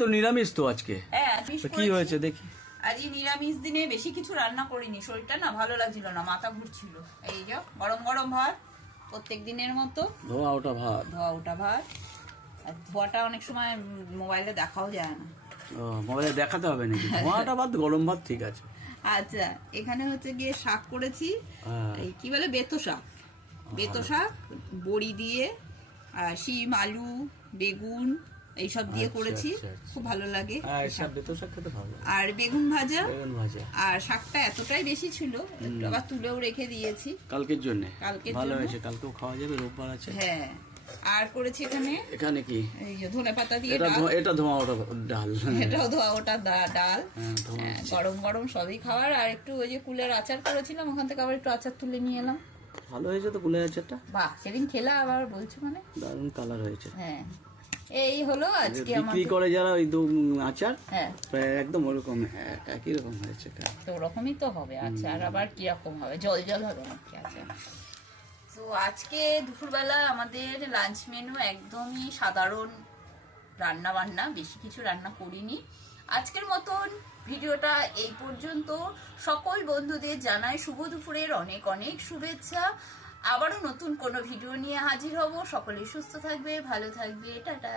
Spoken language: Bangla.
তো নিরামিষ তো আজকে। হ্যাঁ কি হয়েছে দেখি। আজকে নিরামিষ দিনে বেশি কিছু রান্না করিনি, শরীরটা না ভালো লাগছিল না, মাথা ঘুরছিল। এই যে গরম গরম ভাত, প্রত্যেক দিনের মতো ধোয়া ওটা ভাত। আর ধোয়াটা অনেক সময় মোবাইলে দেখাও যায় না। মোবাইলে দেখাতে হবে নাকি? ধোয়াটা ভাত, গরম ভাত ঠিক আছে। আচ্ছা, এখানে হচ্ছে গিয়ে শাক করেছি, এই কি বলে বেতো শাক বড়ি দিয়ে, আর শিম, আলু, বেগুন এইসব দিয়ে করেছি, খুব ভালো লাগে। আর বেগুন ভাজা, আর শাকটা এতটাই বেশি ছিল একটু আবার তুলেও রেখে দিয়েছি কালকের জন্য। ভালো জন্য। হয়েছে, কালকেও খাওয়া যাবে, রোববার আছে। হ্যাঁ, আর করেছি এখানে কি এই যে ধনে পাতা দিয়ে এটা ধোয়া ওটা ডাল, এটাও ধোয়া ওটা ডাল। গরম গরম সবই খাওয়ার। আর একটু ওই যে কুলের আচার করেছিলাম, ওখান থেকে আবার একটু আচার তুলে নিয়ে এলাম। ভালো হয়েছে তো কুলের আচারটা। বাহ, সেদিন খেলা আবার বলছো মানে দারুণ কালার হয়েছে। হ্যাঁ, এই হলো আজকে বিক্রি করে যারা ওই আচার, হ্যাঁ একদম ওরকম একই রকম হয়েছে। তো ওরকমই তো হবে আচার, আবার কিরকম হবে, জল জল হবে নাকি আচার। তো আজকে দুপুরবেলা আমাদের লাঞ্চ মেনু একদমই সাধারণ রান্না বান্না, বেশি কিছু রান্না করিনি। আজকের মতন ভিডিওটা এই পর্যন্ত। সকল বন্ধুদের জানাই শুভ দুপুরের অনেক অনেক শুভেচ্ছা। আবারও নতুন কোনো ভিডিও নিয়ে হাজির হব। সকলে সুস্থ থাকবে, ভালো থাকবে, টাটা।